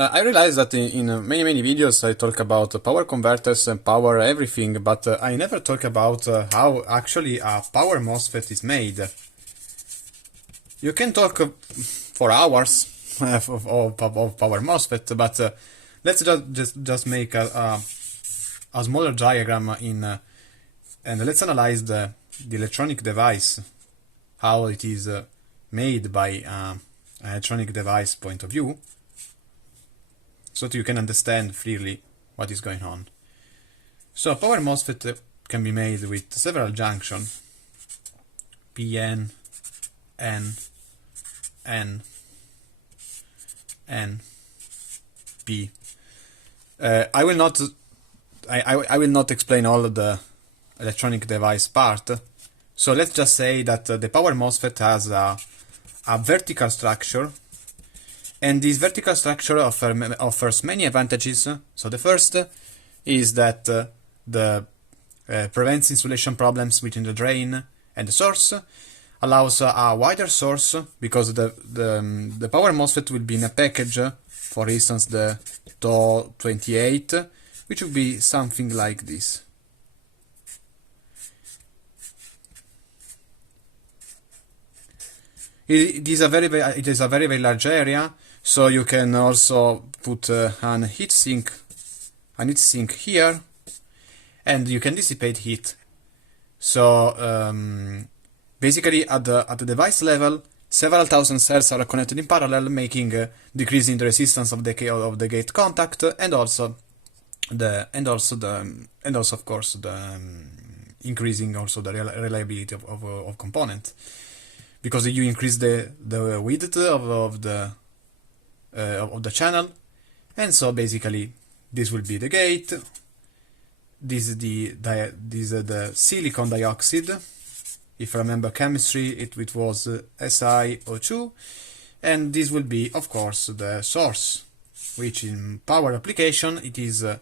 I realize that in many videos I talk about power converters and power everything, but I never talk about how actually a power MOSFET is made. You can talk for hours of power MOSFET, but let's just make a smaller diagram and let's analyze the electronic device, how it is made by an electronic device point of view, so that you can understand clearly what is going on. So a power MOSFET can be made with several junctions, PN, N, N, N, P. I will not explain all of the electronic device part. So let's just say that the power MOSFET has a vertical structure, and this vertical structure offers many advantages. So the first is that prevents insulation problems between the drain and the source, allows a wider source because the power MOSFET will be in a package, for instance the TO28, which will be something like this. It is a very large area, so you can also put an heatsink here, and you can dissipate heat. So basically, at the device level, several thousand cells are connected in parallel, making decreasing the resistance of the gate contact, and also of course increasing also the reliability of component, because you increase the width of the channel. And so basically this will be the gate. This is the silicon dioxide. If I remember chemistry, it was SiO2, and this will be, of course, the source, which in power application it is a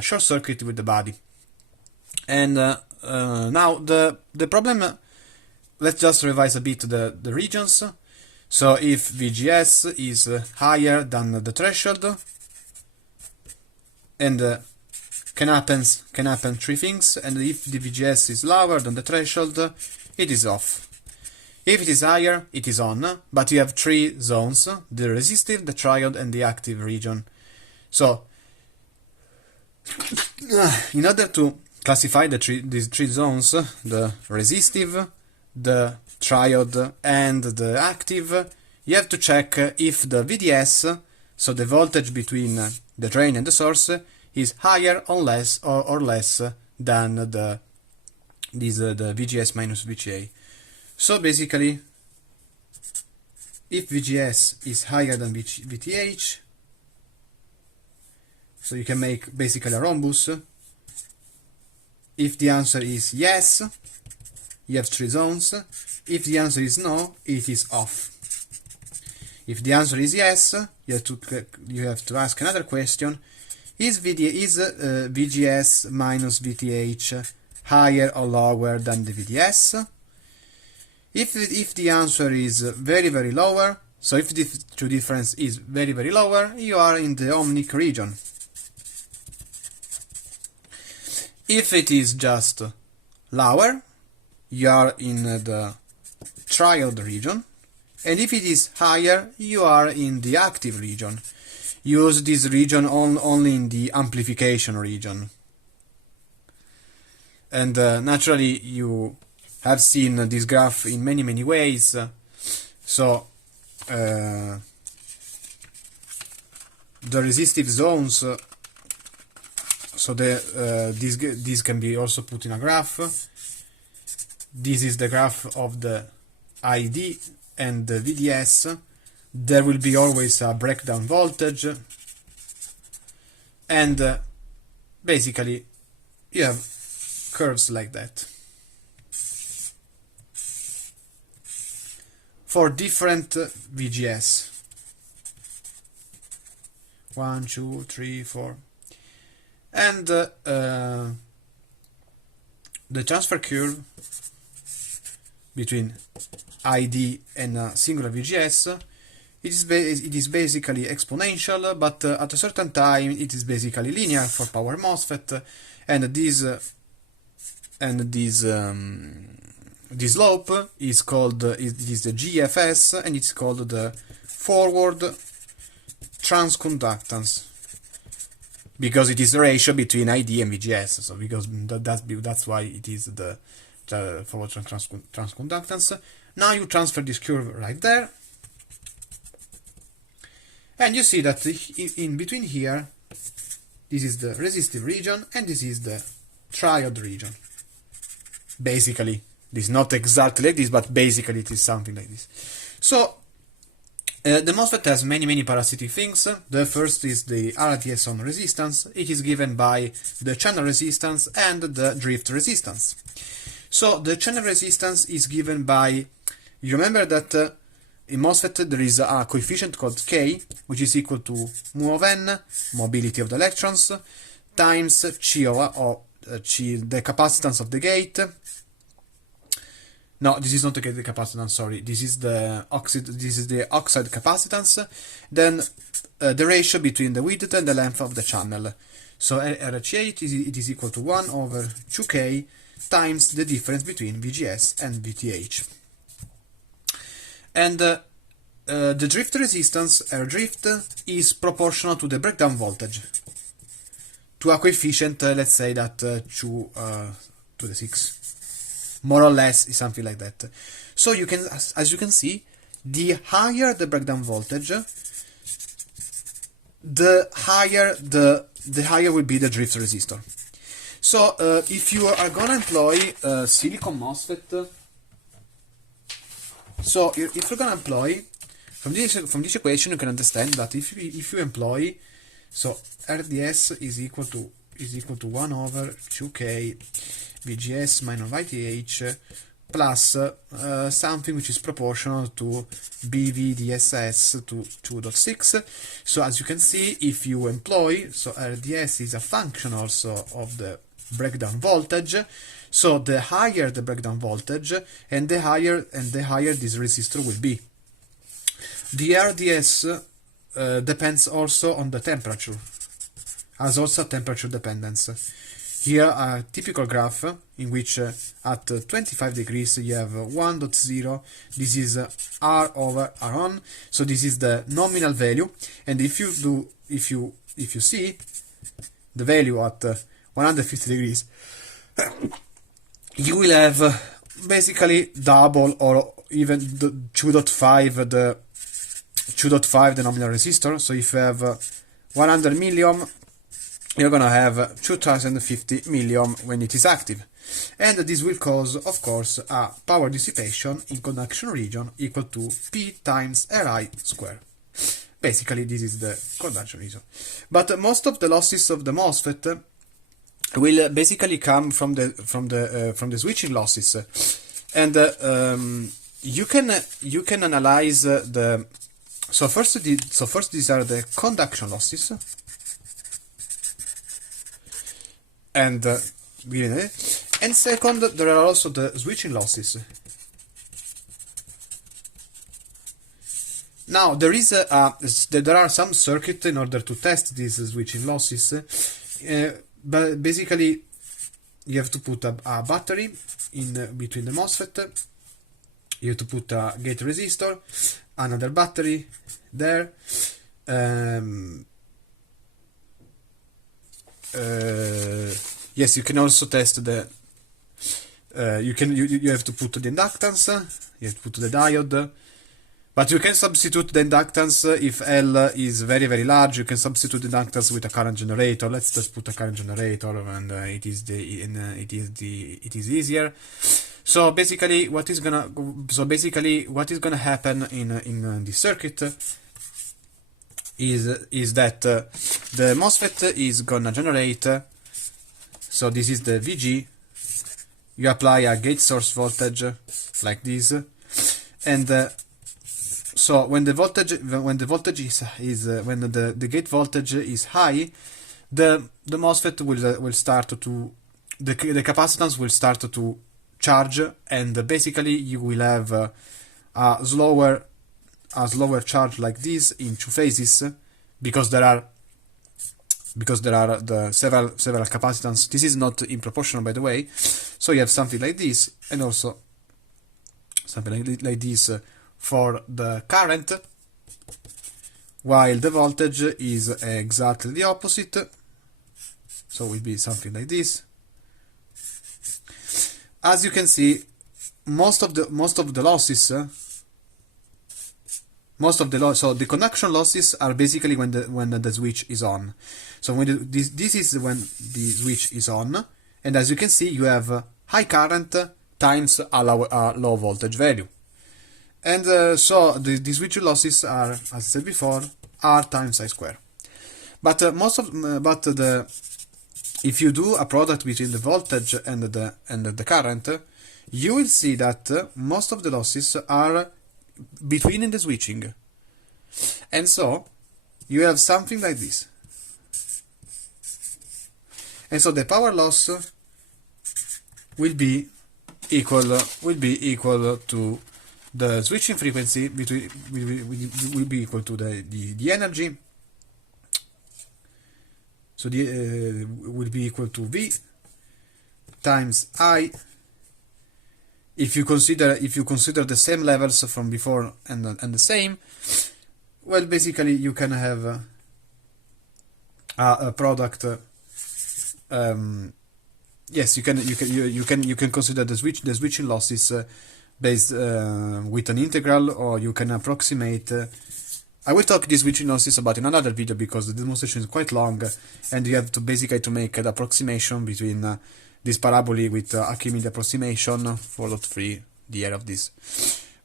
short circuit with the body. And now the problem. Let's just revise a bit the regions. So if VGS is higher than the threshold, and can happen three things, and if the VGS is lower than the threshold, it is off. If it is higher, it is on, but you have three zones: the resistive, the triode, and the active region. So in order to classify these three zones, the resistive, the triode, and the active, you have to check if the VDS, so the voltage between the drain and the source, is higher or less than the VGS minus VGA. So basically, if VGS is higher than VTH, so you can make basically a rhombus. If the answer is yes, you have three zones. If the answer is no, it is off. If the answer is yes, you have to ask another question: Is VGS minus VTH higher or lower than the VDS? If the answer is very lower, so if the true difference is very lower, you are in the ohmic region. If it is just lower, you are in the triode region, and if it is higher, you are in the active region. Use this region only in the amplification region. And naturally, you have seen this graph in many ways. So the resistive zones, so these can be also put in a graph. This is the graph of the ID and the VDS. There will be always a breakdown voltage, and basically you have curves like that for different VGS. 1, 2, 3, 4, and the transfer curve between ID and a singular VGS it is basically exponential, but at a certain time it is basically linear for power MOSFET, and this slope is called is the GFS, and it's called the forward transconductance, because it is the ratio between ID and VGS. So because that's why it is the forward transconductance. Now you transfer this curve right there, and you see that in between here, this is the resistive region and this is the triode region. Basically, this is not exactly like this, but basically it is something like this. So the MOSFET has many parasitic things. The first is the RDS on resistance. It is given by the channel resistance and the drift resistance. So the channel resistance is given by, you remember that in MOSFET there is a coefficient called K, which is equal to mu of n, mobility of the electrons, times chi, the capacitance of the gate. No, this is not the gate capacitance, sorry. This is the oxide capacitance. Then the ratio between the width and the length of the channel. So RH8 it is equal to 1 over 2K times the difference between VGS and VTH. And the drift resistance, R drift, is proportional to the breakdown voltage, to a coefficient, let's say that 2 to the 6, more or less, is something like that. So you can, as you can see, the higher the breakdown voltage, the higher will be the drift resistor. So if you are gonna employ silicon MOSFET, so if you're gonna employ from this equation, you can understand that if you employ, so RDS is equal to 1 over 2K VGS minus VTH plus something which is proportional to BVDSS to 2.6. So as you can see, if you employ, so RDS is a function also of the breakdown voltage. So the higher the breakdown voltage, and the higher this resistor will be. The RDS depends also on the temperature, has also temperature dependence. Here a typical graph in which at 25 degrees you have 1.0, this is R over R on, so this is the nominal value, and if you see the value at 150 degrees, you will have basically double or even the 2.5 the nominal resistor. So if you have 100 milliohm, you're gonna have 2050 milliohm when it is active, and this will cause, of course, a power dissipation in conduction region equal to P times Ri square. Basically, this is the conduction region. But most of the losses of the MOSFET will basically come from the switching losses, and you can analyze the. So first these are the conduction losses, and second there are also the switching losses. Now there are some circuits in order to test these switching losses, but basically you have to put a battery in between the MOSFET. You have to put a gate resistor, another battery there. Yes, you can also test the. You have to put the inductance. You have to put the diode. But you can substitute the inductance if L is very large. You can substitute the inductance with a current generator. Let's just put a current generator, and it is easier. So basically, what is gonna happen in this circuit is that the MOSFET is gonna generate. So this is the VG. You apply a gate source voltage like this, and so when the gate voltage is high, the MOSFET will start to the capacitance will start to charge, and basically you will have a slower a slower charge like this in two phases, because there are the several capacitance. This is not in proportional, by the way. So you have something like this, and also something like this for the current, while the voltage is exactly the opposite. So it will be something like this. As you can see, most of the losses, so the conduction losses are basically when the switch is on. So when this is when the switch is on, and as you can see, you have high current times a low voltage value, and so the switch losses are, as I said before, R times I square. But if you do a product between the voltage and the current, you will see that most of the losses are between the switching, and so you have something like this. And so the power loss will be equal to the switching frequency will be equal to the energy. So the will be equal to V times I. If you consider the same levels from before and the same, well, basically you can have a product. Yes, you can consider the switching losses based with an integral, or you can approximate. I will talk these switching losses about in another video because the demonstration is quite long, and you have to basically to make an approximation between this parabole with Archimedes approximation for lot 3, the area of this.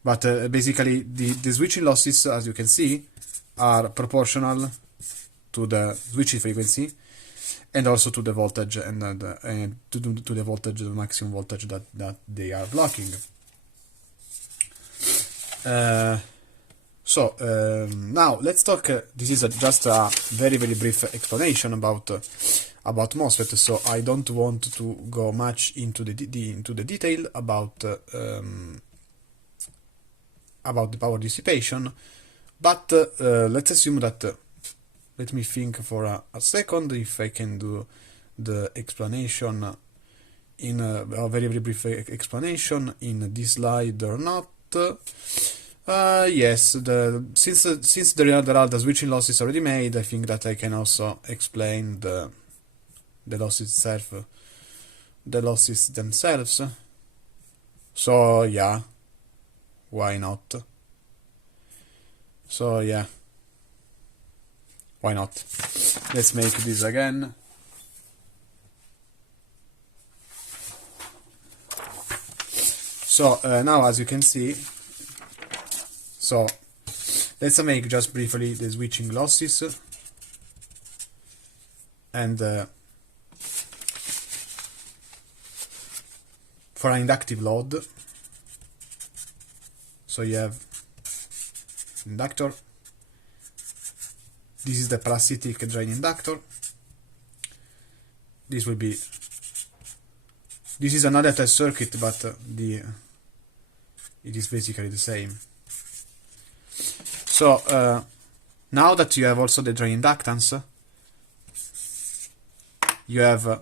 But basically the switching losses, as you can see, are proportional to the switching frequency and also to the voltage and to the voltage, the maximum voltage that they are blocking. Now let's talk. This is just a very brief explanation about MOSFET. So I don't want to go much into the detail about the power dissipation, but let's assume that. Let me think for a second if I can do the explanation in a very brief explanation in this slide or not. Yes, since there are the switching losses already made, I think that I can also explain the losses themselves. So yeah, why not? So yeah, why not? Let's make this again. So now, as you can see, so let's make just briefly the switching losses, and for an inductive load, so you have inductor. This is the parasitic drain inductor. This is another test circuit, but it is basically the same. So now that you have also the drain inductance, you have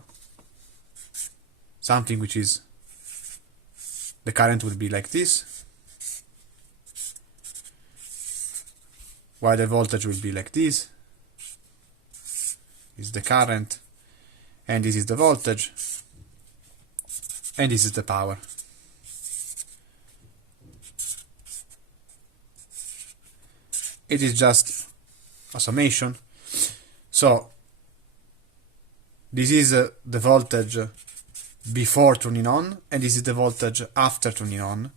something which is the current will be like this, while the voltage will be like this. Is the current, and this is the voltage, and this is the power. It is just a summation. So this is the voltage before turning on, and this is the voltage after turning on.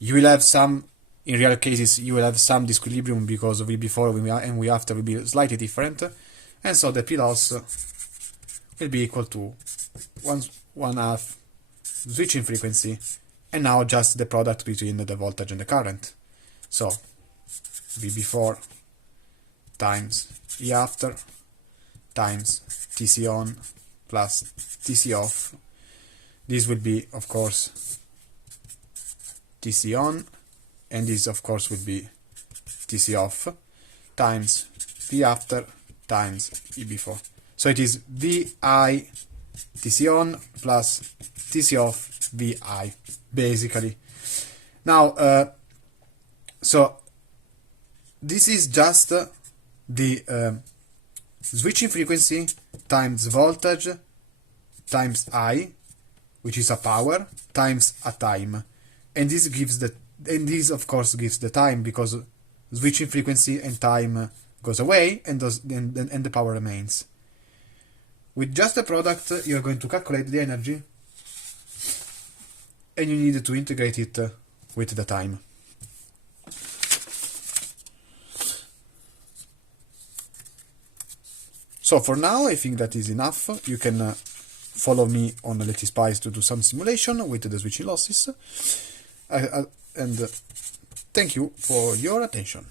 You will have some, in real cases, you will have some disequilibrium because V before and V after will be slightly different. And so the P loss will be equal to 1/2 switching frequency, and now just the product between the voltage and the current. So V before times E after times TC on plus TC off. This will be, of course, TC on, and this, of course, will be Tc off times V after times E before. So it is Vi Tc on plus Tc off Vi, basically. Now, so this is just the switching frequency times voltage times I, which is a power, times a time, and this gives the, and this of course gives the time, because switching frequency and time goes away, and the power remains. With just the product, you're going to calculate the energy, and you need to integrate it with the time. So for now, I think that is enough. You can follow me on LetiSpice to do some simulation with the switching losses. And thank you for your attention.